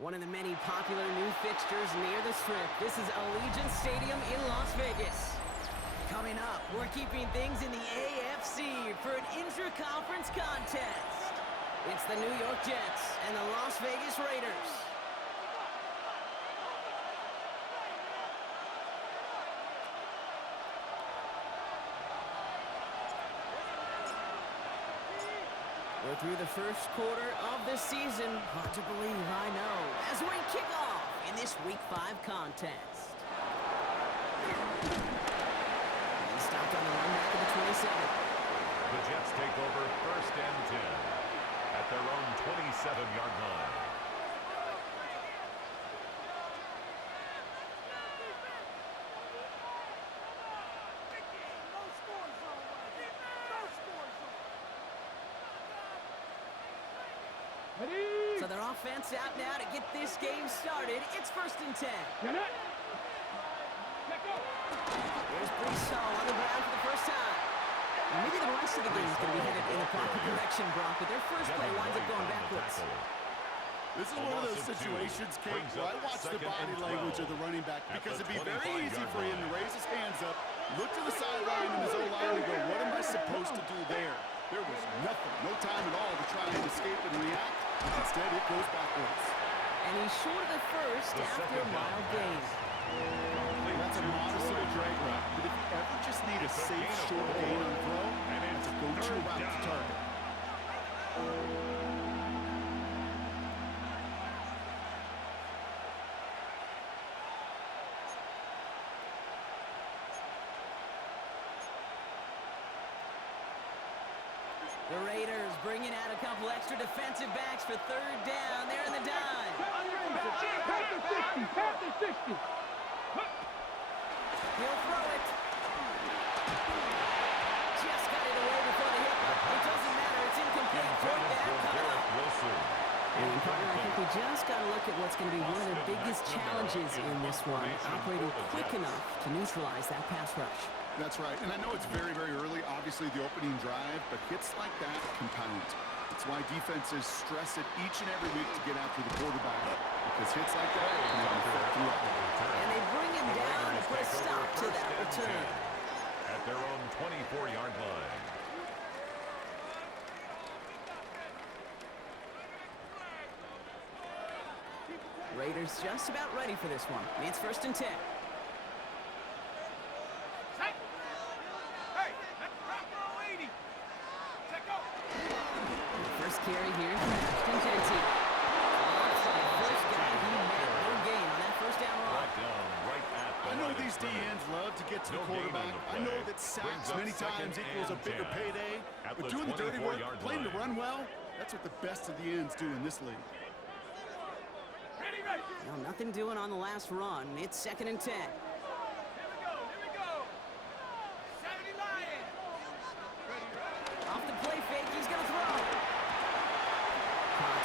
One of the many popular new fixtures near the Strip. This is Allegiant Stadium in Las Vegas. Coming up, we're keeping things in the AFC for an intra-conference contest. It's the New York Jets and the Las Vegas Raiders. We're through the first quarter of the season. Hard to believe, I know. As we kick off in this Week 5 contest. He stopped on the run back of the 27. The Jets take over 1st and 10 at their own 27-yard line. So their offense out now to get this game started. It's 1st and 10. Here's Brees on the ground for the first time. And maybe the rest of the game is going to be headed in the proper direction, Brock, but their first play winds up going backwards. This is one of those situations, Kate, where I watch the body language of the running back because it'd be very easy for him to raise his hands up, look to the sideline and his O-line and go, what am I supposed to do there? There was nothing, no time at all to try and escape and react. Instead, it goes backwards. And he's short of the first after a mild gain. That's a modest little drag route, but if you ever just need a safe short gain on throw, it's a go-to route to target. The Raiders bringing out a couple extra defensive backs for 3rd down. They're in the dime. Panther 60. He'll throw it. Just got it away before the hit. It doesn't matter. It's incomplete. 4th down coming up. And partner, I think we just got to look at what's going to be one of the biggest challenges in this one, operating quick enough to neutralize that pass rush. That's right, and I know it's very, very early, obviously the opening drive, but hits like that compound. It's why defenses stress it each and every week to get after the quarterback, because hits like that can affect you up. And they bring him down to put a stop to that return. At their own 24-yard line. Raiders just about ready for this one. It's 1st and 10. First carry here, Ashton Jeanty. First guy he met, no gain on that 1st down run. I know these DNs love to get to the quarterback. I know that sacks many times equals a bigger payday, but doing the dirty work, playing to run well, that's what the best of the ends do in this league. Well, nothing doing on the last run. It's 2nd and 10. Off the play fake, he's going to throw.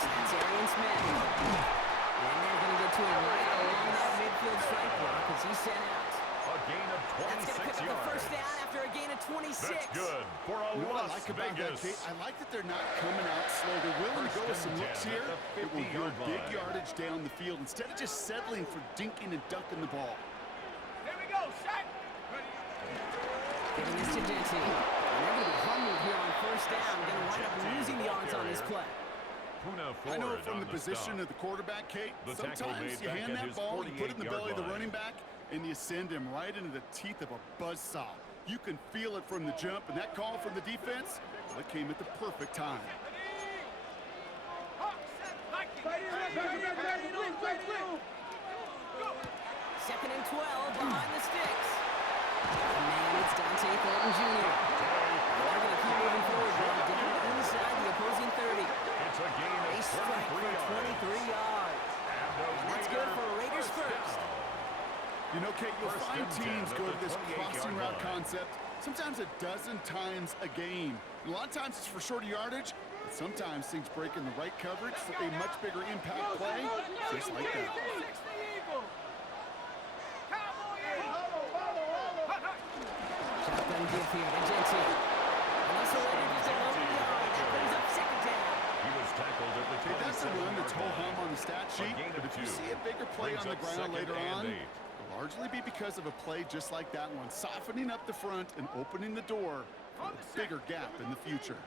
That's Arian Smith. And they're going to get to him right along that midfield strike block as he's sent out. A gain of 26 That's going to pick up the 1st down after a gain of 26. That's good for a You know what I Las like about that, Vegas. Kate? I like that they're not coming out slow. They're willing to go with some looks here. It will yield big yardage down the field instead of just settling for dinking and dunking the ball. Here we go, set. Giving this to Jeanty. And they're going to be humbled here on 1st down. Going to wind up losing yards on this play. I know from the position of the quarterback, Kate, sometimes you hand that ball, you put it in the belly of the running back, and you send him right into the teeth of a buzzsaw. You can feel it from the jump, and that call from the defense, well, it came at the perfect time. 2nd and 12 behind the sticks. And man, it's Dante Thornton Jr. They're going to keep moving forward, down inside the opposing 30. It's a gain of They strike for 23 yards. And that's good for Raiders first. You know, Kate, you'll find teams go to this crossing route concept sometimes a dozen times a game. And a lot of times it's for shorter yardage, but sometimes things break in the right coverage for a much bigger impact play, just like that. Shotgun give here to Jeanty. And that's the Raiders just a little yard. That brings up 2nd down. He was tackled at the 27. a run that's ho-hum on the stat sheet, but if you see a bigger play on the ground later on, it'll largely be because of a play just like that one, softening up the front and opening the door for a bigger gap in the future.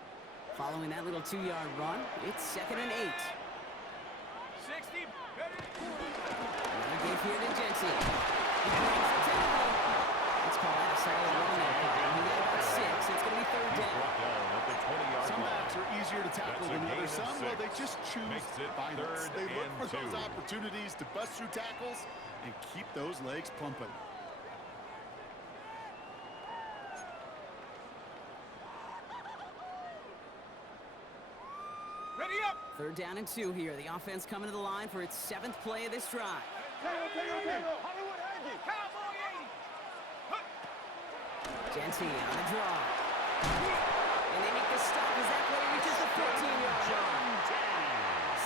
Following that little 2-yard run, it's 2nd and 8. 60. Another give here to Jensen. He brings the tackle. Let's call that a solid run there. He got about 6. It's going to be 3rd down. Some backs are easier to tackle than others. Some, well, they just choose violence. They look for those opportunities to bust through tackles and keep those legs pumping. Ready up. 3rd down and 2 here. The offense coming to the line for its 7th play of this drive. Hollywood Aggie. Cowboy 80. Jensen on the draw. And they make the stop as that play reaches the 14-yard line.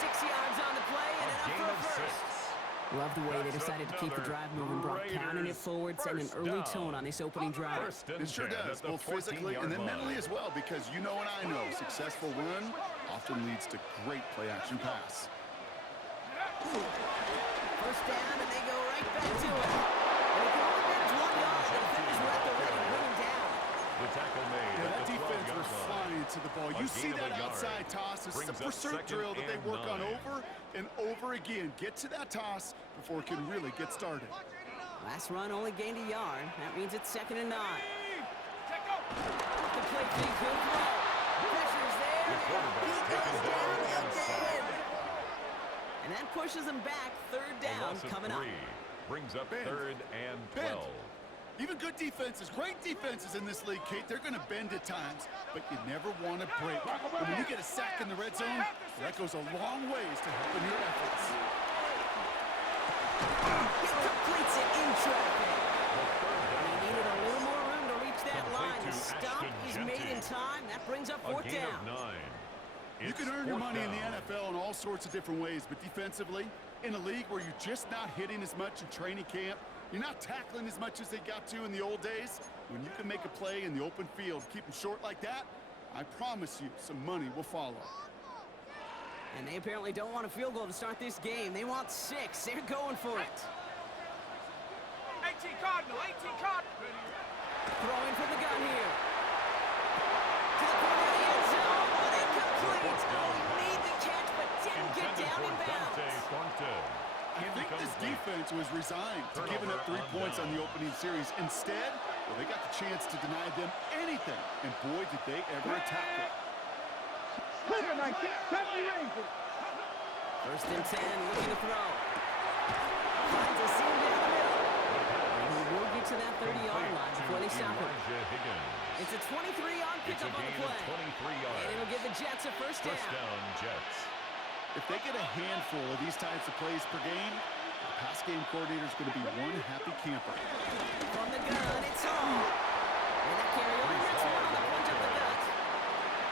6 yards on the play and enough for a first. Love the way they decided to keep the drive moving, brought pounding it forward, setting an early tone on this opening drive. It sure does, both physically and then mentally as well, because you know and I know, successful run often leads to great play-action pass. First down, and they go right back to it. And he can only manage 1 yard. The defenders were at the ready to bring him down. The tackle made. Yeah, that at the defense 12-yard was line. flying to the ball. You A see gain of that a yard. outside toss. This is Brings a up pursuit 2nd drill that they and work on 9. over and over again. Get to that toss before it can really get started. Last run only gained a yard. That means it's 2nd and 9. Check go. The play fake, he'll throw. Pressure's there. The quarterback He taken goes down down inside. again. And that pushes him back. 3rd A down loss of coming 3 up. brings up Bend. 3rd and Bend. 12. Even good defenses, great defenses in this league, Kate, they're going to bend at times, but you never want to break. And when you get a sack in the red zone, that goes a long ways to helping your efforts. He completes it in traffic. The 3rd He down needed a pass. little more room to reach that Complete line. to The stop Ashton is made in Jeanty. time. That brings up A 4th gain down. of 9. You can earn your money in the NFL in all sorts of different ways, but defensively, in a league where you're just not hitting as much in training camp, you're not tackling as much as they got to in the old days, when you can make a play in the open field, keep them short like that, I promise you some money will follow. And they apparently don't want a field goal to start this game. They want 6. They're going for it. 18 Cardinal. 18 Cardinal. Throwing from the gun here. To the corner of the end zone, but incomplete. Oh, he made the catch, but didn't get Intended down for in Dante bounds. Thornton. I think this defense was resigned to giving up 3 points on the opening series. Instead, well, they got the chance to deny them anything, and boy, did they ever attack it. 1st and 10, looking to throw. Finds a seam down the middle. And he will get to that 30-yard line before they stop him. It's a 23-yard It's a pickup on the gain play. of 23 yards. And it'll give the Jets a first First down. down, Jets. If they get a handful of these types of plays per game, the pass game coordinator is going to be one happy camper. From the gun, it's home. And that carry over next one on the punch up the gut.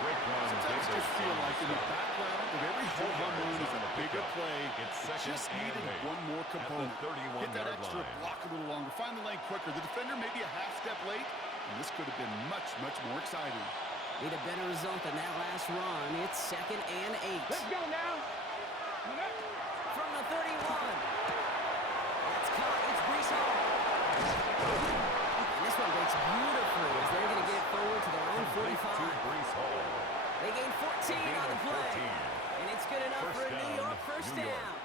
Great run. Sometimes I just feel like in the background of every home run is a bigger play. It's Just needed one more component. Hit that extra block a little longer. Find the lane quicker. The defender may be a half step late, and this could have been much, much more exciting. Need a better result than that last run. It's 2nd and 8. Let's go now. From the 31. That's caught. It's Brees Hall. And this one breaks beautifully as they're going to get it forward to their own 45. Brees Hall. They gain 14 on the play. 14. And it's good enough for a New York first New York. down.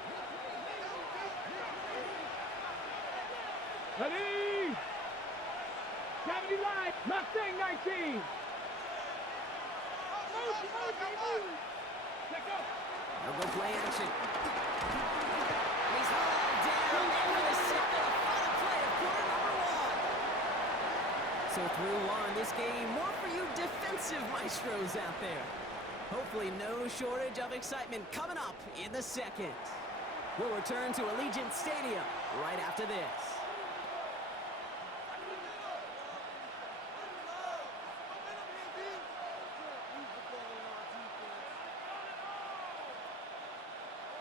Ready. 70 line. Mustang 19. They'll go play action. And he's hauled down for the second and final play of quarter number 1. So through 1, this game, more for you defensive maestros out there. Hopefully no shortage of excitement coming up in the second. We'll return to Allegiant Stadium right after this.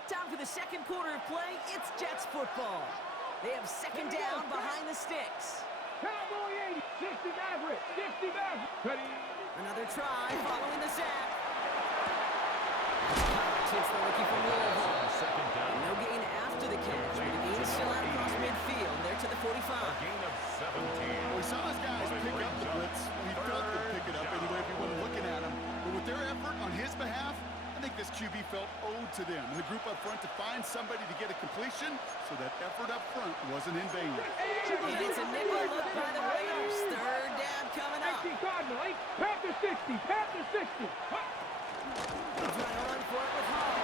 Time for the second quarter of play. It's Jets football. They have 2nd down behind the sticks. Cowboy 80. 60 Maverick. 60 Maverick. Ready. Another try following the sack. Hits the rookie from Louisville. Second down. No gain after the catch, but the gain still out across midfield. They're to the 45. A gain of 17. We saw those guys pick up the blitz. We felt them pick it up anyway if we weren't looking at them. But with their effort on his behalf, I think this QB felt owed to them. And the group up front to find somebody to get a completion, so that effort up front wasn't in vain. And it's a nickel look by the Raiders. Third down coming up. 19 Cardinal, 8, Panther 60, Panther 60. He's going to run for it with Hall.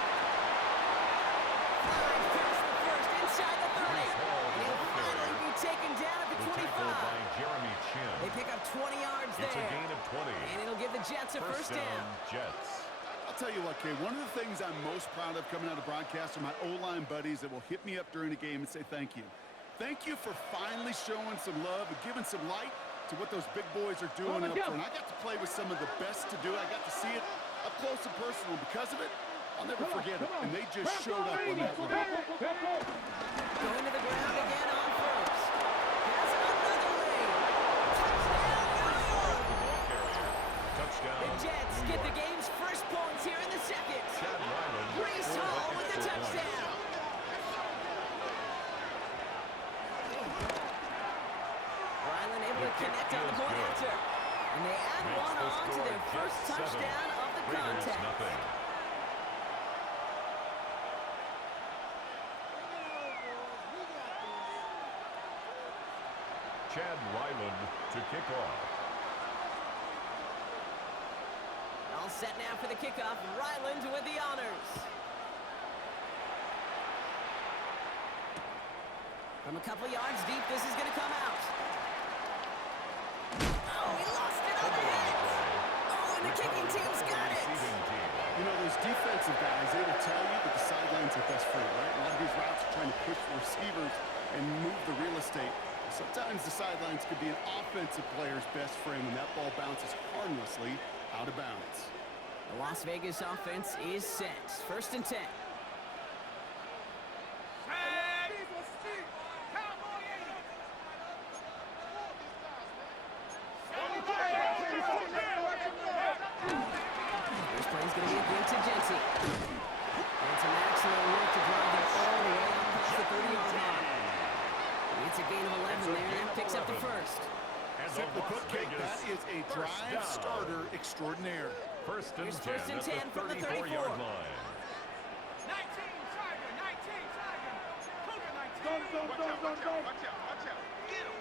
Flying past the first inside the 30. And he'll finally be taken down at the Tackled 25. by Jeremy Chin. They pick up 20 yards It's a there. gain of 20. And it'll give the Jets a first down. Jets. I'll tell you what, Kay, one of the things I'm most proud of coming out of broadcast are my O-line buddies that will hit me up during the game and say thank you. Thank you for finally showing some love and giving some light to what those big boys are doing up front. I got to play with some of the best to do it. I got to see it up close and personal. Because of it, I'll never forget it. And they just showed up on that one. Going to the ground again on first. Has another lane. Touchdown. Touchdown. The Jets get the game's first points here in the second. Chad Ryland. Brees Hall with the touchdown. Ryland able to connect on the point after. And they add one on to their first touchdown of the contest. Nothing. Chad Ryland to kick off. All set now for the kickoff. Ryland with the honors. From a couple yards deep, this is going to come out. Oh, he lost it on the hit. Oh, and the kicking team's got it. You know, those defensive guys, they will tell you that the sideline's their best friend, right? A lot of these routes are trying to push the receivers and move the real estate. Sometimes the sidelines could be an offensive player's best friend when that ball bounces harmlessly out of bounds. The Las Vegas offense is set. First and 10. First play's going to be a give to Genty. And some excellent work to drive them all the way up past the 30-yard line. It's a gain of 11 there and picks up the first. Simply put, Kate, that is a drive starter extraordinaire. First and Here's 10 first and at 10 from the 34-yard line. 19 Tiger, 19 Tiger. Cougar 19. Watch out. Get him.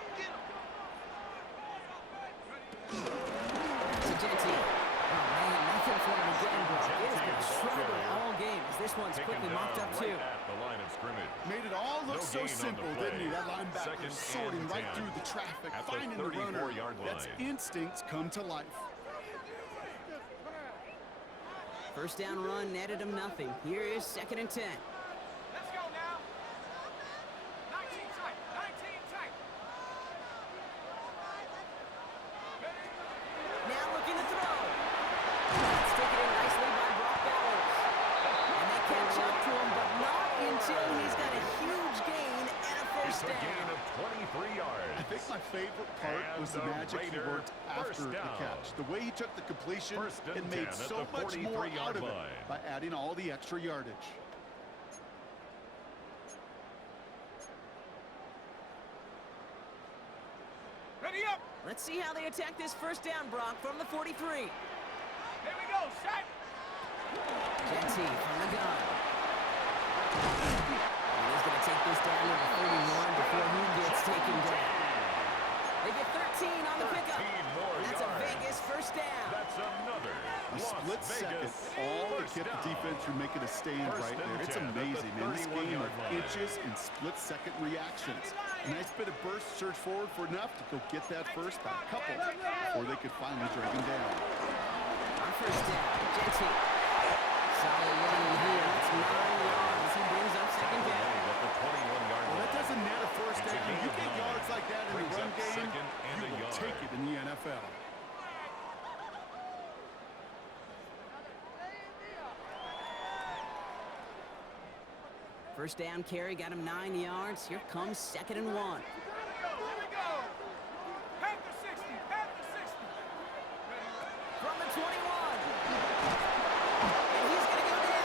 To Genty. Oh, man, nothing for him again, bro. It has been struggling all game as this one's Taken quickly mopped down up, right too. at the line of scrimmage. Made it all look No so gain on the simple, play. didn't he? That linebacker Second sorting and right 10 through the traffic, at the finding the runner. 34-yard That's line. instincts come to life. First down run netted him nothing. Here is second and 10. Let's go now. 19 tight. Now looking to throw. That's taken in nicely by Brock Bowers. And they catch up to him, but not until he's got a huge gain and a It's first a gain down. of 23 yards. I think my favorite part And was the the magic he Raiders worked after first the down. catch. The way he took the completion First and and 10 made at so the much more 43-yard out of it line. by adding all the extra yardage. Ready up. Let's see how they attack this first down, Brock, from the 43. Here we go. Set. Genty from the gun. And he's going to take this down to the 31 before he gets taken down. They get 13 on the pickup. 13 more That's a yards. Vegas first down. That's another A Las split second, Vegas all to first get the down. defense from making a stand First right and there. It's 10 at the amazing, man. This game of 31-yard line. inches and split-second reactions. A nice bit of burst, surge forward for enough to go get that first by a couple before they could finally drag him down. On first down, Genty. Solid running here. That's 9 yards. He brings up second down. At the 21-yard Well, that line. doesn't net a first It's a down. gain You of get 9. yards like that in the Brings run up game, second and you a will yard. take it in the NFL. First down carry got him 9 yards. Here comes second and 1. Here we go. Panther 60. From the 21. And he's going to go down.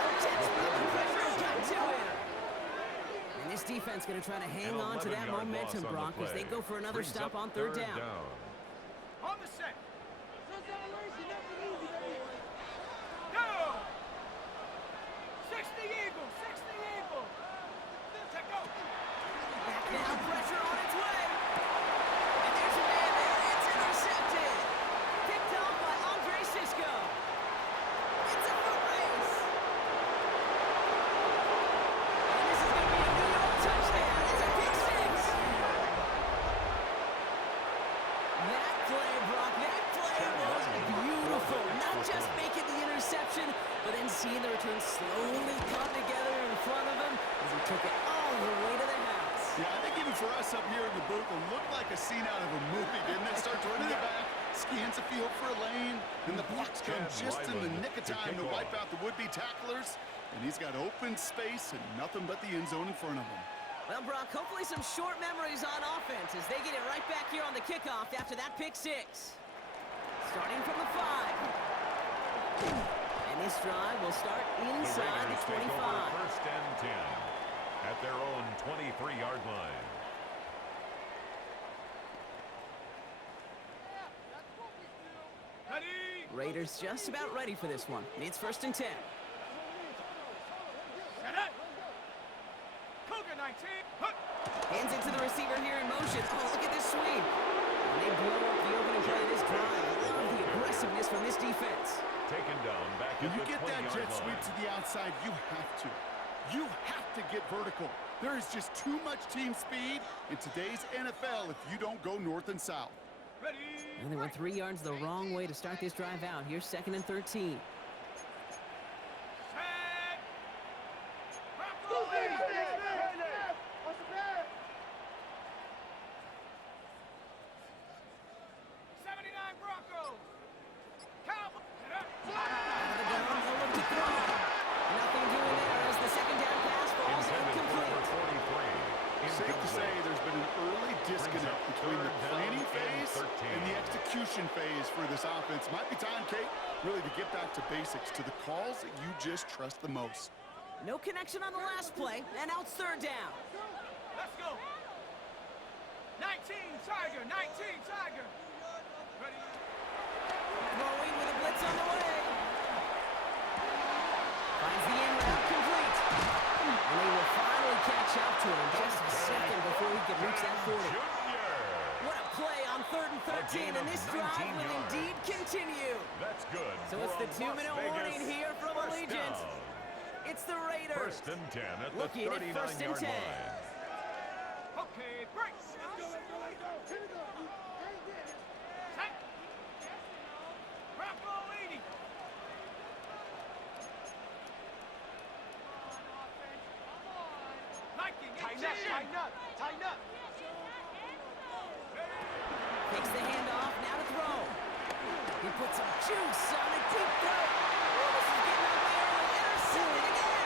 defense going to try to hang on to that momentum, Brock, as they go for another stop on third down. On the set. Go! 60 Eagle, 60 Eagle. Check go. Back now, pressure on its way. And there's a man there. It's intercepted. Picked off by Andre Cisco. It's a foot race. And this is going to be a New York touchdown. It's a pick six. That play, Brock, that play was beautiful. Not just making the interception, but then seeing the return slowly come together in front of him as he took it all the way to the house. Yeah, I think even for us up here in the booth, it looked like a scene out of a movie, didn't it? Starts running it back, scans the field for a lane, and the blocks come just in the nick of time to wipe out the would-be tacklers. And he's got open space and nothing but the end zone in front of him. Well, Brock, hopefully some short memories on offense as they get it right back here on the kickoff after that pick six. Starting from the 5. And this drive will start inside the 25. First and 10 at their own 23-yard line. Ready? Raiders just about ready for this one. It's first and 10. Set it. Cougar 19. Hut. Hands it to the receiver here in motion. Oh, look at this sweep. And they blow up the opening play of this drive. I love the aggressiveness from this defense. Taken down back at When you the get that 20-yard jet line. sweep to the outside, you have to. You have to get vertical. There is just too much team speed in today's NFL if you don't go north and south. Ready? And they went 3 yards the wrong way to start this drive out. Here's second and 13. Set. Broncos. 79 Broncos. Cowboys. Out of the gun, they'll look to throw. Nothing doing there as the second down pass falls Intended for incomplete. number 43. Safe to say Incomplete. there's been an early disconnect up between the third down planning and phase 13. and the execution phase for this offense. Might be time, Kate, really to get back to basics, to the calls that you just trust the most. No connection on the last play, and now it's third down. Let's go. 19 Tiger. 19 Tiger. Ready? Throwing with a blitz on the way. Finds the end route complete. And they will finally catch up to him just a second before he can reach that 40. Junior. What a play on third and 13, and this drive 19 will yards. indeed continue. That's good. So it's the for 2-minute Las Vegas. warning here from First Allegiant. down. It's the Raiders. First and 10 at the Looking at first and 39-yard 10. line. Okay, break. Set. Bronco 80. Liking it. Tighten up, tighten up, tighten up. Takes the handoff, now to throw. He puts some juice on a deep throw. Oh, this is getting away early. Intercepted again.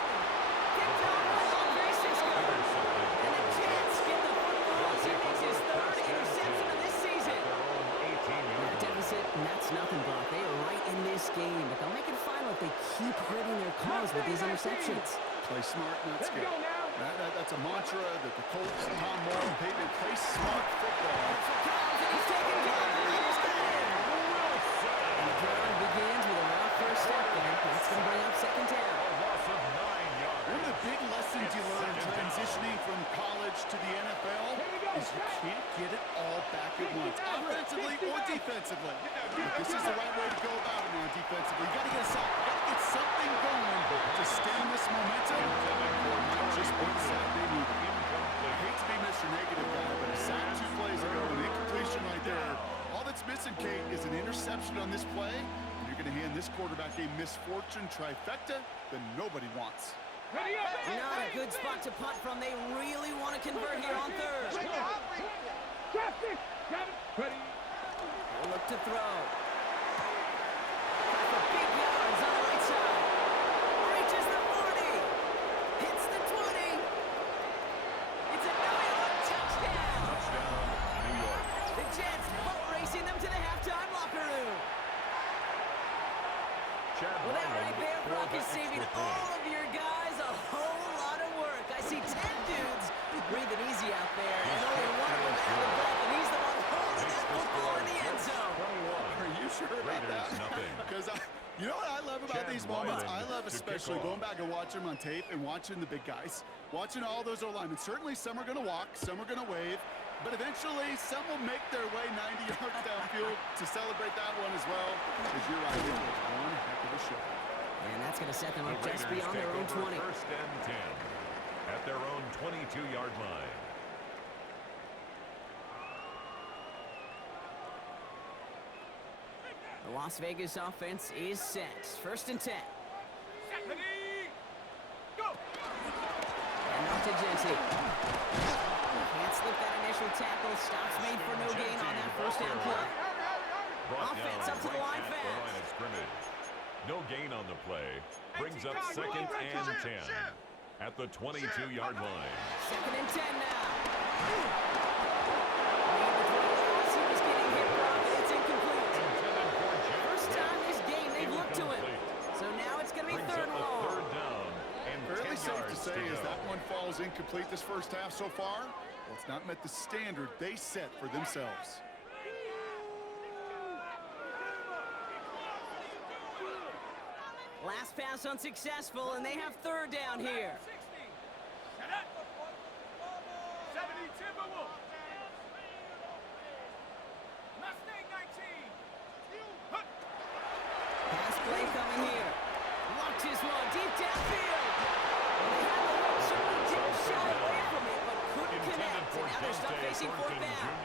Picked off by Andre Cisco. And the Jets get the football as he makes his third interception of this season. Their own 18-yard line. Deficit, and that's nothing, Brock. They are right in this game, but they'll make it final if they keep hurting their cause with these interceptions. Play smart, not scared. That's a mantra that the Colts and Tom Moore and Peyton play smart football. He's taken down, and he's got it. And the drive begins with a rough first step there. That's going to bring up second down. A loss of 9 yards. One of the big lessons you learn transitioning from college to the NFL is you can't get it all back at once, offensively or defensively. But this is the right way to go about it on defensively. You got to get a sack. You got to get something going to stem this momentum. Or it might just be the sack they need. I hate to be Mr. Negative guy, but a sack 2 plays ago, an incompletion right there. All that's missing, Kate, is an interception on this play. And you're going to hand this quarterback a misfortune trifecta that nobody wants. Ready up. Not a good spot to punt from. They really want to convert here on third. Traffic. Ready. They'll look to throw. For big yards on the right side. Reaches the 40. Hits the 20. It's a New York touchdown. Touchdown, New York. The Jets boat racing them to the halftime locker room. Chad Well, that Ryland right there, for Brock, the is saving extra all point. of your guys a whole lot of work. I see 10 dudes breathing there, and only one of them had the ball, and he's the one holding that football in the end zone. Are you sure about that? Because you know what I love about these moments? I love especially going back and watching them on tape and watching the big guys, watching all those O-linemen. Certainly some are going to walk, some are going to wave, but eventually some will make their way 90 yards downfield to celebrate that one as well. Because you're right, it was one heck of a show. And that's going to set them up just beyond their own 20. First and 10 at their own 22-yard line. The Las Vegas offense is set. First and 10. Go! And off to Genty. Can't slip that initial tackle. Stops made for no gain on that first down play. Offense up to the line fast. No gain on the play. Brings up second and 10 at the 22-yard line. Second and 10 now. He was getting hit wrong, and it's incomplete. First time this game they've looked to him. So now it's going to be third and long. Third down and Fairly 10 safe to yards say to is go. that one falls incomplete this first half so far. Well, it's not met the standard they set for themselves. Last pass unsuccessful, and they have third down here. 70 Timberwolves. Mustang 19. Pass play coming here. Launches one deep downfield. And they had the look, certainly didn't shy away from it, but couldn't connect. And now they're stuck facing fourth down.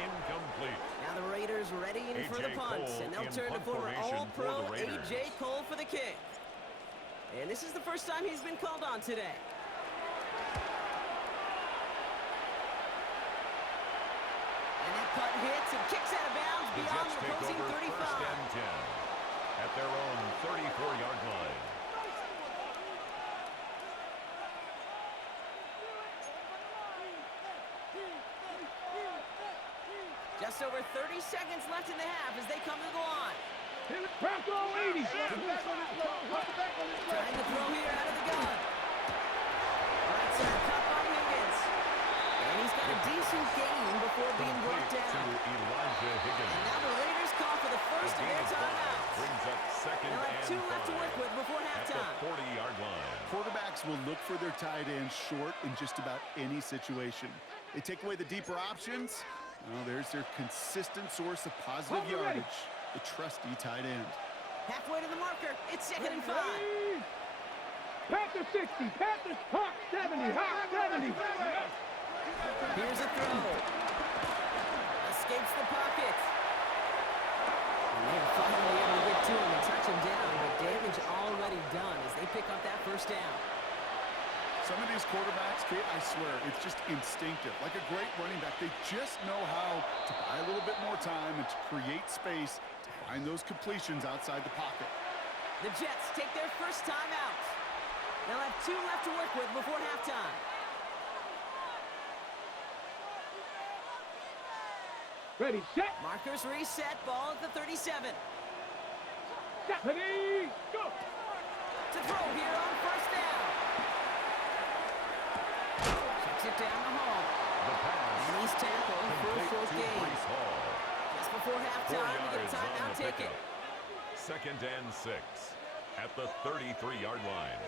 Incomplete. Now the Raiders ready in for the punt, and they'll turn to former All-Pro A.J. Cole for the kick. And this is the first time he's been called on today. And that punt hits and kicks out of bounds The beyond Jets the take opposing over 35. first and 10 at their own 34-yard line. Just over 30 seconds left in the half as they come to the line. Bronco 80. Trying to throw here out of the gun. Right side cut by Higgins. And he's got a decent gain before being brought To down. Elijah Higgins. And now the Raiders call for the first of their timeouts. Brings up second They'll have and 2 left to work 5 with before at the halftime. 40-yard line. Quarterbacks will look for their tight end short in just about any situation. They take away the deeper options. Well, there's their consistent source of positive yardage, the trusty tight end. Halfway to the marker. It's second and 5. Panther 60. Panthers Hawk 70. Hawk 70. Here's a throw. Escapes the pocket. And they're finally able to get to him and touch him down, but damage already done as they pick up that first down. Some of these quarterbacks, Kate, I swear, it's just instinctive. Like a great running back, they just know how to buy a little bit more time and to create space to find those completions outside the pocket. The Jets take their first time out. They'll have 2 left to work with before halftime. Ready, set. Markers reset, ball at the 37. Ready, go. To throw here on first down. Checks it down the hall. The pass And he's tackled for a complete fourth to gain. Breece Hall. Just before 4 halftime, we get a yards on timeout the taken. pickup. Second and 6 at the 33-yard line.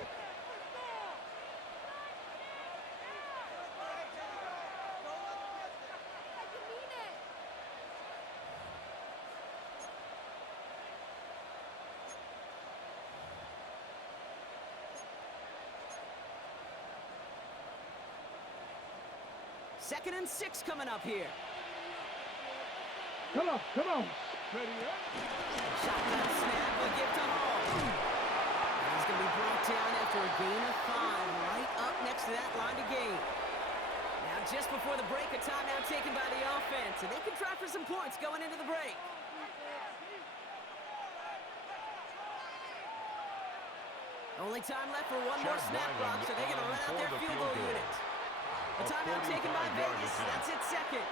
Second and 6 coming up here. Come on, come on. Ready, up. Shotgun snap, a gift to Hall. And he's going to be brought down after a gain of 5, right up next to that line to gain. Now just before the break, a timeout taken by the offense, and they can try for some points going into the break. Only time left for one more Chad snap block, Ryland so they're going to on run out for their the field field goal goal. unit. A A timeout taken by 45-yard Vegas. attempt. That's its second.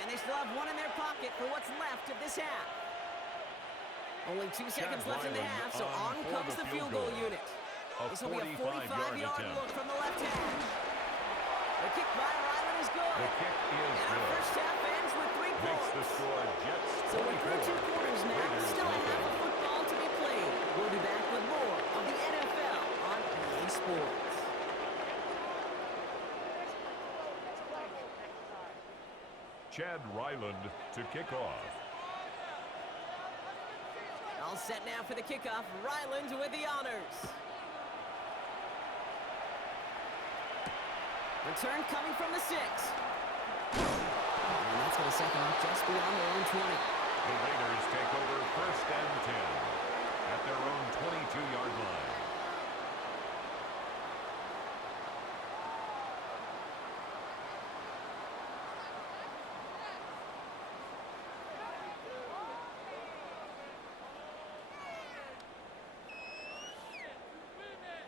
And they still have 1 in their pocket for what's left of this half. Only 2 seconds left in the Ryland half, so on on for comes the the field field goal goal. unit. A This will be a 45-yard 45-yard attempt. look from the left hash. The kick by Ryland is good. The kick is And our good. first half ends with 3 Makes points. the score Jets So we're through 2 quarters now. Raiders Still a half nothing. of football to be played. We'll be back with more of the NFL on EA Sports. Chad Ryland to kick off. All set now for the kickoff. Ryland with the honors. Return coming from the 6. And that's going to set them up just beyond their own 20. The Raiders take over 1st and 10 at their own 22-yard line.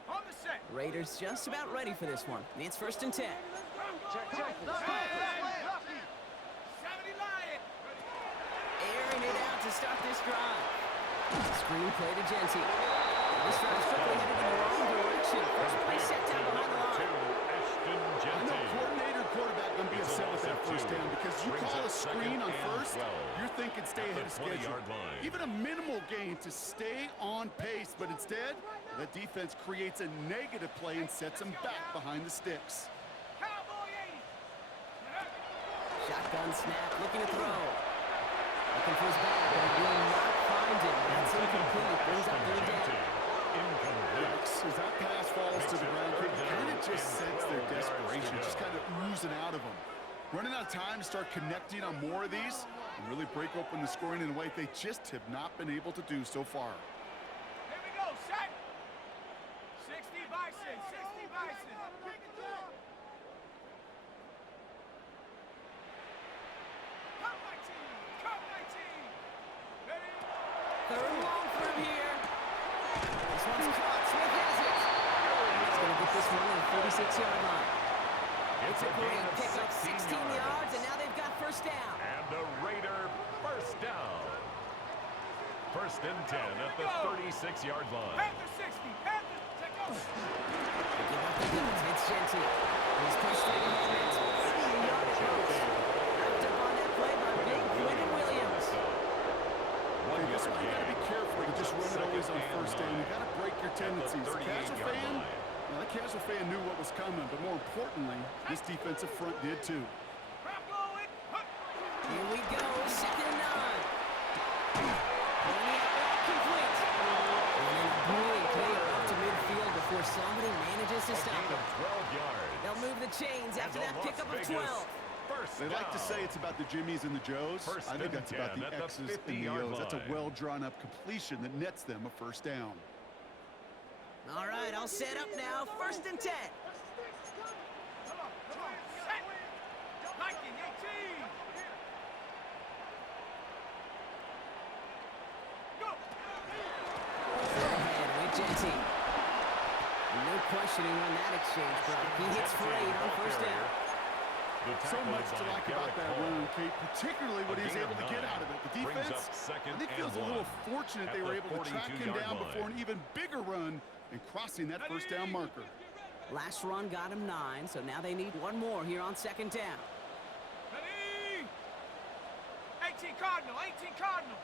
On the set. Raiders just about ready for this one. It's 1st and 10. Check, check. Lefty. 70 Lion. Airing it out to start this drive. Screen play to Genty. This drive's quickly headed in the wrong direction. First play set down behind the Number 2, line. Ashton I know Genty. coordinator, quarterback going to be It's upset with that almost a first two. down because you Brings call up a screen second on and first, 12 you're thinking stay at ahead the of schedule. 20-yard line. Even a minimal gain to stay on pace, but instead, the defense creates a negative play and sets them back behind the sticks. Cowboy 80. Shotgun snap, looking to throw. Looking for his back, but it will not find him. That's incomplete. Brings up third down. Incomplete. Yikes, as that pass falls to the ground, you kind of just sense their desperation, just kind of oozing out of them. Running out of time to start connecting on more of these and really break open the scoring in a way they just have not been able to do so far. Here we go, set. 60 Bison, 60 Bison. Come my team, come my team. Ready? Third and long for him here. This one's caught. Smith has it. He's going to get this one on the 46-yard line. It's It's a a gain great of pickup, 16 16 yards, and now they've got first down. And a Raider first down. 1st and 10 at the 36-yard line. Panther 60, Panther, take over. They give up the goods. It's Genty. He's pushed straight ahead, and it's 80 yard at most. Wrapped up on that play by big Quentin Williams. Hey, this one, you got to be careful to just run it always on first down. You got to break your tendencies. The casual fan knew what was coming, but more importantly, this defensive front did too. Rock going. Hup. Here we go, 2nd and 9. Pulling it out, complete. And then a brilliant play out to midfield before somebody manages to stop him. 12 yards. They'll move the chains after that pickup of 12. First They like to down. say it's about the Jimmies and the Joes. First I think and that's about 10 the at the X's and the 50-yard O's. That's a line. well-drawn-up completion that nets them a first down. All right, I'll set up now. 1st and 10. Come on, set. Viking 18. Go. Ahead with Genty. No questioning on that exchange, Brock. He hits for 8 on first down. So much to like about that run, Kate, particularly what he's able to get out of it. The defense, I think, feels a little fortunate they were able to track him down before an even bigger run and crossing that first down marker. Last run got him 9, so now they need one more here on 2nd down. Ready? 18 Cardinal, 18 Cardinal.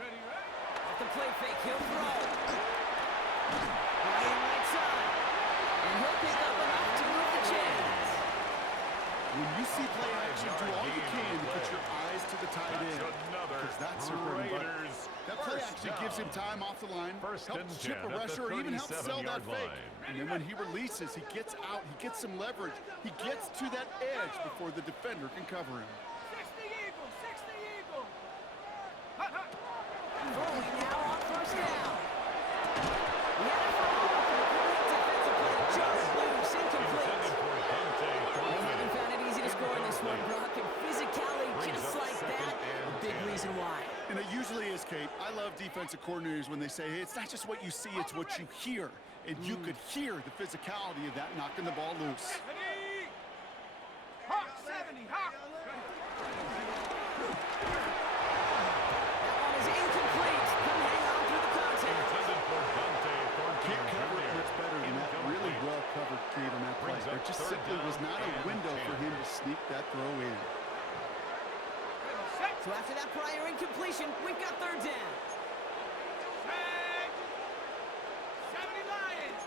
Ready, ready? Off the play fake, he'll throw. Right side. And he'll pick up enough to move the chains. When you see play action, do all you can to put your eyes to the tight end. Because that's your bread and butter. Raiders That play first actually gives him down. time off the line, First and helps chip 10 a at the rusher, or even helps sell that 37-yard fake. line. And then when he releases, he gets out, he gets some leverage. He gets to that edge before the defender can cover him. 60 Eagle, 60 Eagle. Hut, hut. Throwing now on first down. He had a follow-up and a great defensive play. Just loose, incomplete. Intended for Dante They Fonte. haven't found it easy to score in this one, Brock. And physicality, Brings just up like second that, and a big 10. reason why. And it usually is, Kate. I love defensive coordinators when they say, hey, it's not just what you see, it's what you hear. And you could hear the physicality of that knocking the ball loose. Ready? Hawk 70, Hawk. That one is incomplete. Couldn't hang on through the contact. Intended for Dante Fonte Can't cover it Jr. much better than that. Really Incomplete. well covered, Kate, on that play. Brings They're up just third simply that throw in. So after that prior incompletion, we've got third down. 70 Lions.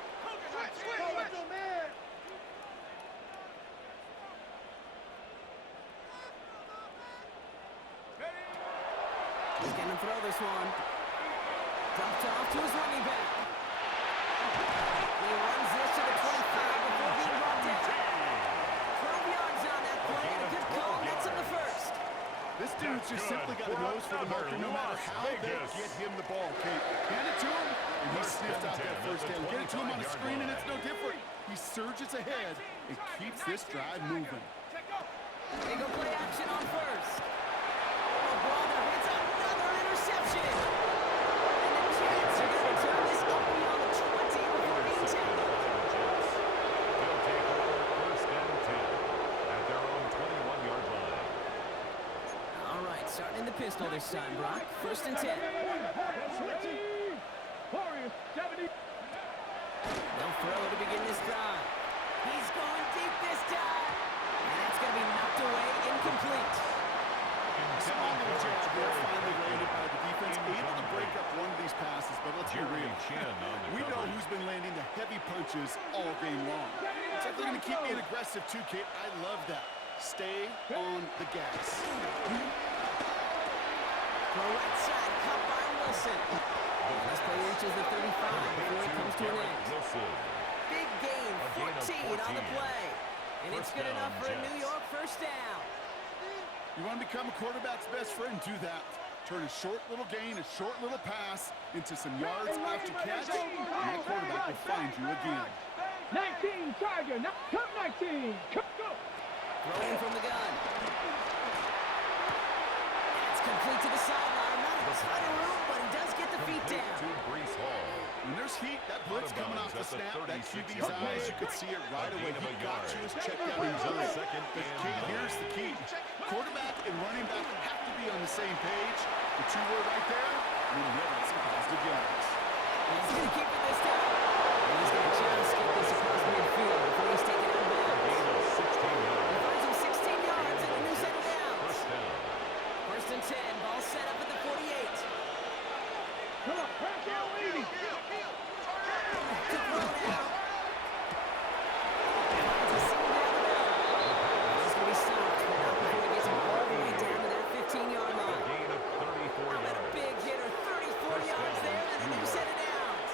He's going to throw this one. Dumped off to his running back. He runs this to the 25 before being brought down. 12 yards on that play, and a good call nets him the first. This dude's just simply got a nose for the marker no matter how they get him the ball, Kate. Hand it to him, and he sniffs out that first down. Get it to him on the screen, and it's no different. He surges ahead and keeps this drive moving. They go play action on first. Oh, brother, it's another interception. And the Jets are going to turn this up beyond the 20 before being tackled. They'll take over first and 10 at their own 21-yard line. All right, starting in the pistol this time, Brock. First and 10. They'll throw to begin this drive. He's going deep this time. And that's going to be knocked away, incomplete. Small little jab there, finally landed by the defense. Able to break up one of these passes, but let's be real. We know who's been landing the heavy punches all game long. It's like they're going to keep being aggressive too, Kate. I love that. Stay on the gas. The right side, cut by Wilson. This play reaches the 35 before it comes to an end. Big gain, 14 on the play. And it's good enough for a New York first down. You want to become a quarterback's best friend, do that. Turn a short little gain, a short little pass into some yards after catch, and that quarterback will find you again. 19, Tiger, come 19, go! Throwing from the gun. It's complete to the sideline. Not a ton of room, but he does get the feet down. To Brees Hall. When there's heat, that blitz coming off the snap, that QB's eyes, you could see it right away. He got you his check down in zone. But Kate, here's the key. Quarterback and running back have to be on the same page. The two were right there, and then the other some positive yards. He's going to keep it this time. And he's going to just get this across midfield before he's taken out of bounds. He finds him 16 yards and a new set of downs. First and 10, ball set up at the 48. Come on, press your lead! To throw now. Finds a seam down the middle. This is going to be stopped, but not before he gets him all the way down to that 15-yard line. Gain of 34 How about a yards. big hitter, 34 yards there, and a new set of downs.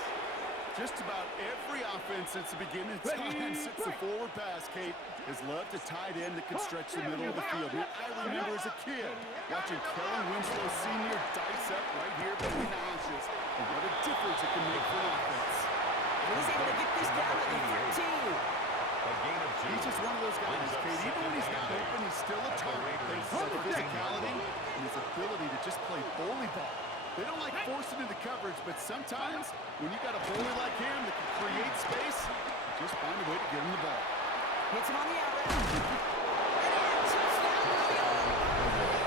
Just about every offense since the beginning of time, since the forward pass, Kate, has loved a tight end that can stretch the middle of the field. Now, I remember as a kid watching Kellen Winslow Sr. dice up right here between the hashes, and what a difference it can make for an offense. And he's able to get this down to the 13. A gain of 2. He's just one of those guys, Kate. Even when he's not open, he's still a target. Thanks to his physicality and his ability to just play bully ball. They don't like forcing into coverage, but sometimes when you got a bully like him that can create space, you just find a way to get him the ball. Hits him on the out route. And touchdown, New York.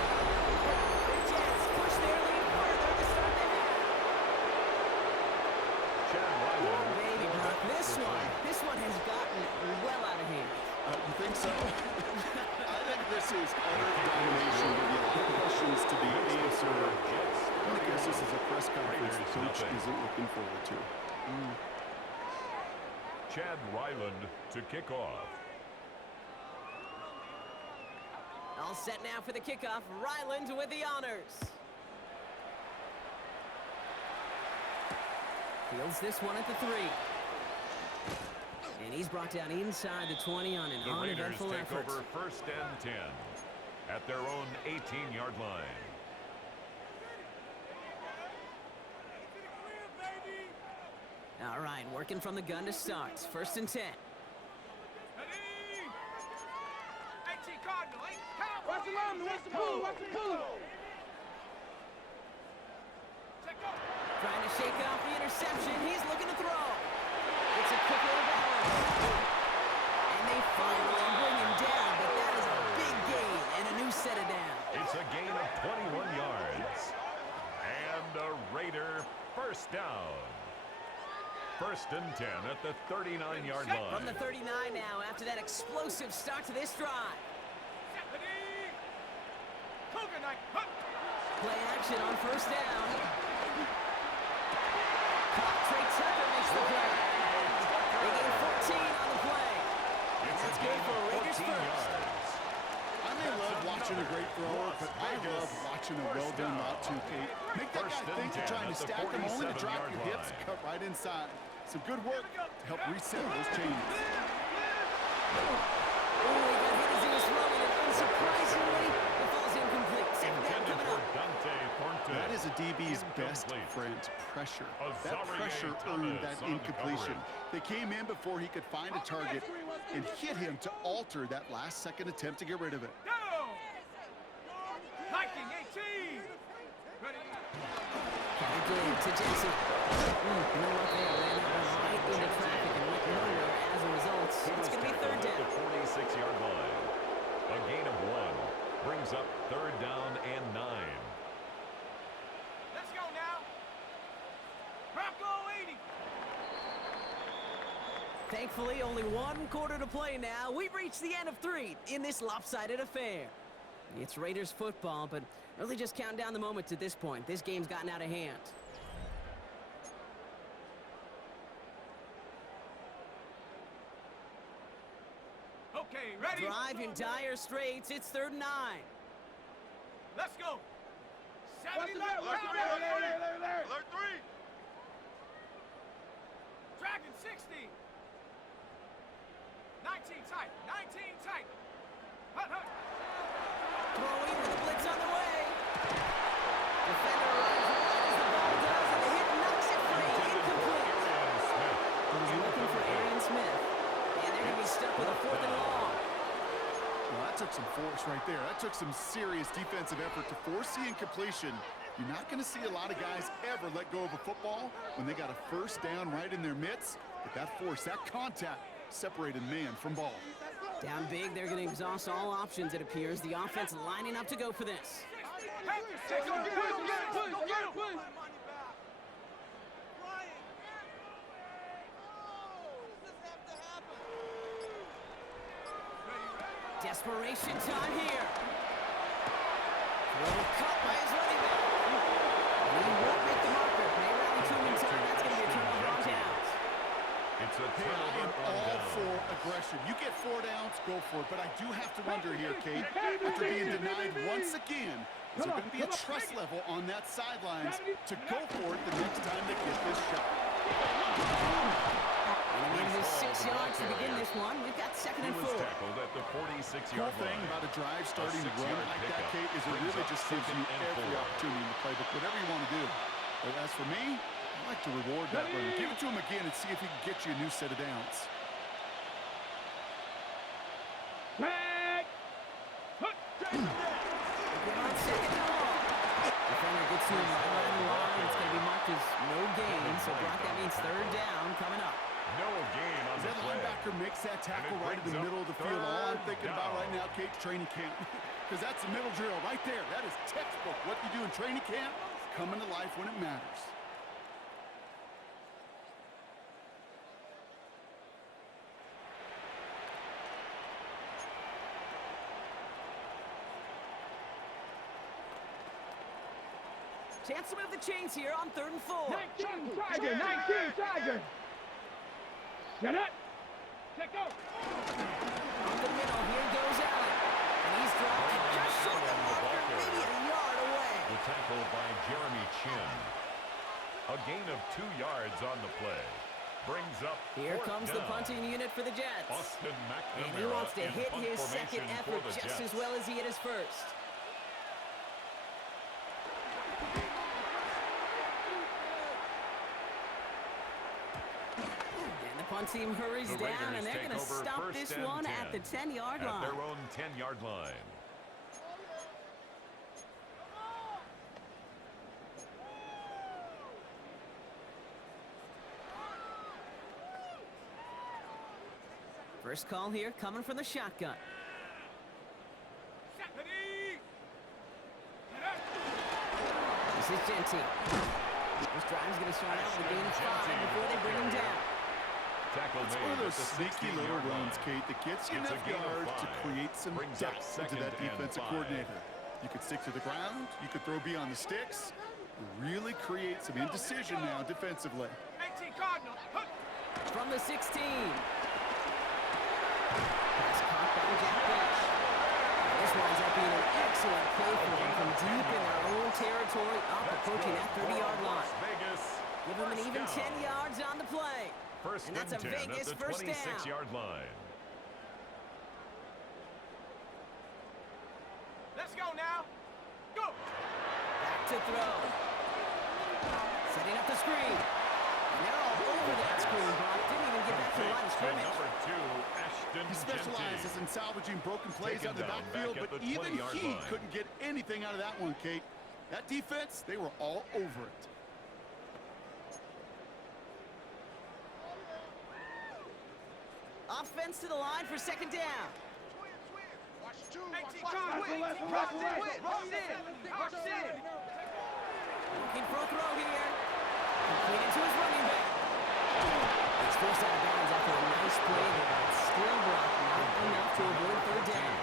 The Jets push their lead further to start the half. Chad Oh, Ryland. baby, Brock, this one has gotten well out of hand. You think so? I think this is utter domination. There'll be a lot of questions to be answered. I guess this is a press conference the coach isn't looking forward to. Chad Ryland to kick off. All set now for the kickoff. Ryland with the honors. Fields this one at the 3. And he's brought down inside the 20 on an The Raiders uneventful take effort. over first and 10 at their own 18-yard line. All right, working from the gun to start. First and 10. Watch the lineman, watch the pull, watch the pull! Trying to shake off the interception. He's looking to throw. It's a quick little balance. And they finally bring him down, but that is a big gain and a new set of downs. It's a gain of 21 yards. And a Raider first down. First and 10 at the 39-yard line. From the 39 now after that explosive start to this drive. Play action on first down. Trey Tucker makes the play. They gain 14 on the play. And that's good for Raiders first. I may love watching a great thrower, but I love watching a well-done route too, Kate. Make that guy think you're trying to stack him, only to drop your hips, cut right inside. Some good work to help reset those changes. Oh, he got hit as he was throwing it. Unsurprisingly, the ball's incomplete. Second down coming up. That is a DB's best friend, pressure. That pressure earned that incompletion. They came in before he could find a target and hit him to alter that last-second attempt to get rid of it. Viking 18. Ready? Again to Jensen. No luck there. Ran that one right into traffic and went nowhere as a result. It's going to be third down. The 46-yard line. A gain of 1 brings up third down and 9. Let's go now. Bronco 80. Thankfully, only 1 quarter to play now. We've reached the end of 3 in this lopsided affair. It's Raiders football, but really just counting down the moments at this point. This game's gotten out of hand. Okay, ready? Drive in dire straits. It's third and 9. Let's go. 70 Alert left. 3. Dragon 60. 19 tight. 19 tight. Hut, hut. Throwing with the blitz on the way. Defender arrives right as the ball does, and the hit knocks it free. Incomplete. He's looking for Arian Smith. And they're going to be stuck with a 4th and long. Well, that took some force right there. That took some serious defensive effort to force the incompletion. You're not going to see a lot of guys ever let go of a football when they got a first down right in their midst. But that force, that contact, separated man from ball. Down big, they're going to exhaust all options, it appears. The offense lining up to go for this. Hey, go get him. Desperation time here. Throw caught by his running back. And he won't make the marker. May rally to him in time. That's going to be a turnover on downs. It's a Hey, I turnover am on all downs. for aggression. You get 4 downs, go for it. But I do have to wonder here, Kate, after being denied once again, is there going to be a trust level on that sidelines to go for it the next time they get this shot? And he needs 6 yards to begin this one. We've got 2nd He and was 4. tackled at the Cool 46-yard thing line. about a drive starting to run like that, Kate, is it really just gives you every opportunity in the playbook, whatever you want to do. But as for me, I like to reward that run. Give it to him again and see if he can get you a new set of downs. Back. Again on 2nd and long. Defender gets to him right around the line. It's going to be marked as no gain. So Brock, that means third down coming up. No gain on the That play. linebacker makes that tackle right in the middle of the field. All I'm thinking about right now, Kate, training camp. Because that's the middle drill right there. That is textbook. What you do in training camp, coming to life when it matters. Chance to move the chains here on 3rd and 4. 19 Tiger. 19 Tiger. Get up. Take go. Up the middle, here goes Allen. And he's dropped it just short of the marker, maybe a yard away. The tackle by Jeremy Chin. A gain of 2 yards on the play. Brings up Here 4th comes down. the punting unit for the Jets. Austin McNamara And he wants to in hit punt his formation 2nd for effort the just Jets. as well as he hit his first. And the punt team hurries The down, Raiders and they're take going to over stop first this and one 10 at the 10-yard at line. their own 10-yard line. First call here coming from the shotgun. Ready? This is Gentile. This drive's going to start out with a gain of 5 before they bring him down. Tackle It's made one of at those the sneaky little 16-yard runs, line. Kate, that gets you It's a enough gain of yards to 5. create some Brings up depth into 2nd that and defensive 5. coordinator. You could stick to the ground. You could throw beyond the sticks. Really create some indecision now defensively. 18 Cardinal. From the 16. Pass caught by Jack Bush. This winds up being an excellent play for them from deep in their own territory, up approaching that 30-yard line. Vegas. Give them an even 10 yards on the play. First And that's a 10 Vegas at the first down. 26-yard line. Let's go now. Go. Back to throw. Setting up the screen. Now over that screen, Brock. Didn't even get back to the line of scrimmage. Number 2, Ashton He specializes Genty. in salvaging broken plays Taken out of the down backfield, back at but the even 20-yard he line. couldn't get anything out of that one, Kate. That defense, they were all over it. Offense to the line for second down. 18 Cardinal. Rush in. Looking for a throw here. Completed to his running back. He's forced out of bounds after a nice play there, but still Brock not enough to avoid third down.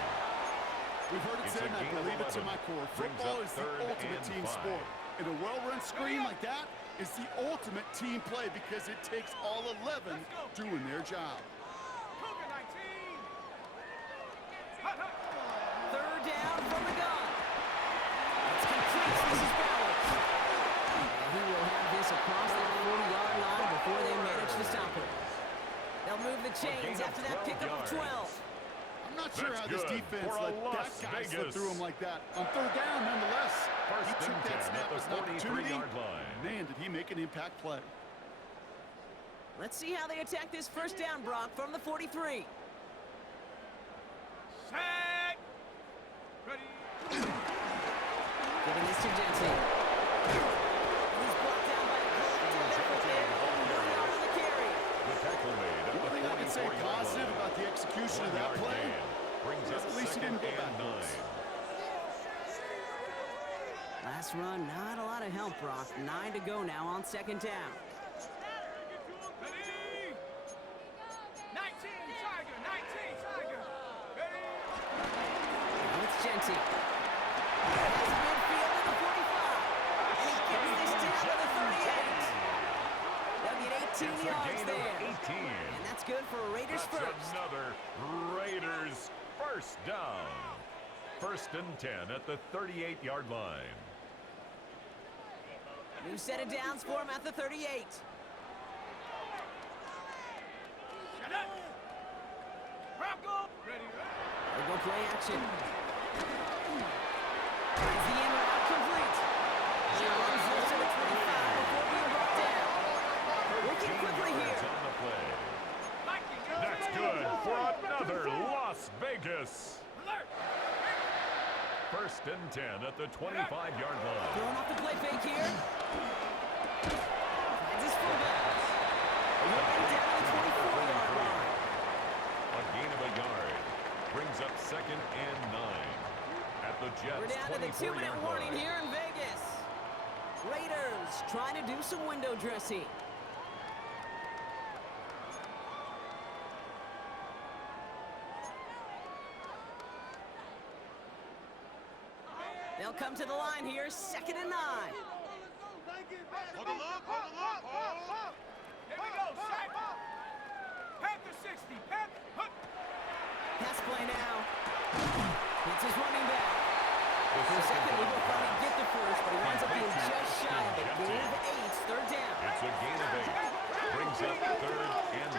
We've heard it It's said, a and I gain of believe it to 11. my core. Brings Football up is the third ultimate and team 5. sport. And a well-run screen like that is the ultimate team play because it takes all 11 doing their job. Cougar 19. Third down from the gun. It's complete. This is Bowers. And he will have this across that 40-yard line before they manage to stop him. They'll move the chains after that pickup of 12. I'm not sure That's how this good defense for a let that Las guy slip Vegas. through him like that. On third down, nonetheless, First he took and that 10 snap at the as an opportunity. 43-yard line. Man, did he make an impact play. Let's see how they attack this first down, Brock, from the 43. Set. Ready. Giving this to Genty. He's brought down by a collective effort there. Only 1 yard on the carry. The tackle made at One the thing I can say 44-yard positive line. about the execution of that 1 yard play gain. Brings is up at least he second didn't go and backwards. 9. Last run, not a lot of help, Brock. 9 to go now on second down. Ready. 19 Tiger. 19 Tiger. Ready. Now it's Genty. Has midfield at the 45. And he gets this down to the 38. They'll get 18 It's a yards gain there. of 18. And that's good for Raiders That's first. another Raiders first down. First and 10 at the 38-yard line. New set of downs for him at the 38. Shut up. Bronco. Ready. They go play action. Is the in route complete? He runs this to the 25 before being brought down. Working quickly here. On the play. Viking. That's good for another Las Vegas. Alert. First and 10 at the 25-yard line. Throwing off the play fake here. Finds his fullback. Looking down to the 24-yard line. A gain of a yard. Brings up second and 9. At the Jets' We're down to the 2-minute 24-yard warning line. here in Vegas. Raiders trying to do some window dressing. They'll come to the line here, second and 9. Hold the look. Here we go. Sack. Panther 60. Panther. Pass play now. It's his running back. The For a second, second we down. thought he'd get the first, but he winds up being Complete to just shy of it. Genty. Gain of 8, third down. It's a gain of 8. Brings up third and 1.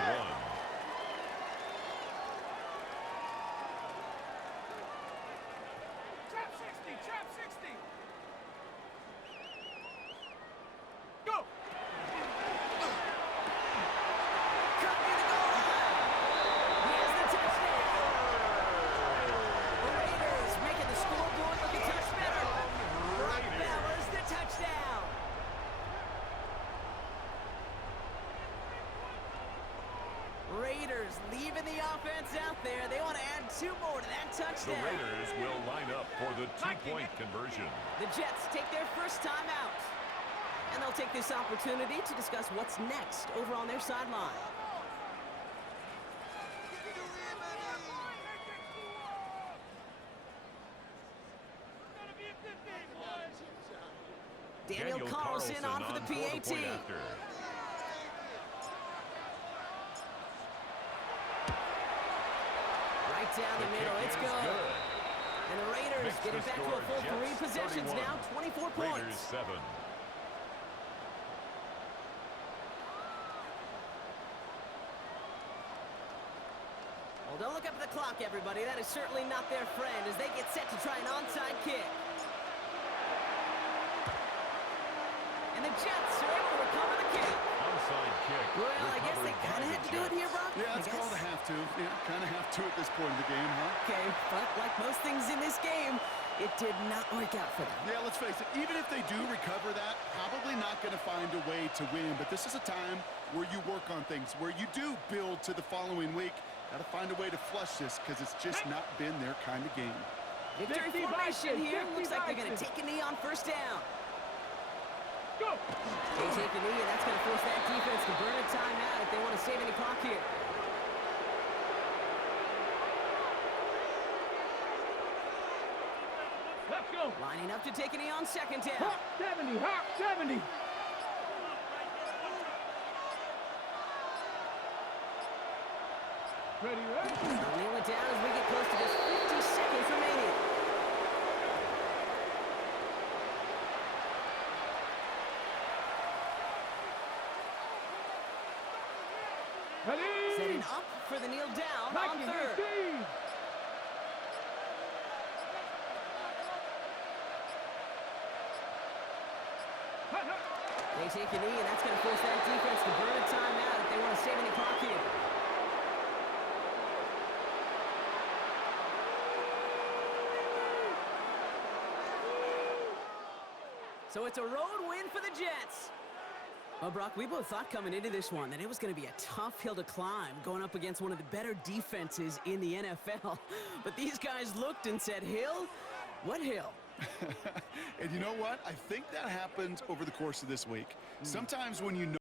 Trap 60. Trap 60. Go. Cut near the goal line. He has the touchdown. The Raiders making the scoreboard look a touch better. Brock Bowers, the touchdown. Raiders leaving the offense out there. They want to add 2 more to that The touchdown. Raiders will line up for the 2-point conversion. The Jets take their first time out. And they'll take this opportunity to discuss what's next over on their sideline. Daniel Carlson on for the PAT. Right down the middle, it's good. And the Raiders get it back to a full 3 possessions now, 24 points. Raiders 7. Well, don't look up at the clock, everybody. That is certainly not their friend as they get set to try an onside kick. And the Jets are able to recover the kick. Onside kick. Well, I guess they kind of had to do it here, Brock. Yeah, it's called a have to. Yeah, kind of have to at this point in the game, huh? Okay, but like most things in this game, it did not work out for them. Yeah, let's face it, even if they do recover that, probably not going to find a way to win. But this is a time where you work on things, where you do build to the following week. Got to find a way to flush this because it's just not been their kind of game. Victory formation here. Looks like they're going to take a knee on first down. Go! They take a knee, and that's going to force that defense to burn a timeout if they want to save any clock here. Let's go! Lining up to take a knee on second down. Hawk 70! Hawk 70! Ready, ready? They'll kneel it down as we get close to just 50 seconds remaining. Ready! Setting up for the kneel down on Taking third. 15! Hut, hut. They take a knee, and that's going to force that defense to burn a timeout if they want to save any clock here. So it's a road win for the Jets. Well, Brock, we both thought coming into this one that it was going to be a tough hill to climb going up against one of the better defenses in the NFL. But these guys looked and said, Hill? What hill? And you know what? I think that happens over the course of this week. Sometimes when you know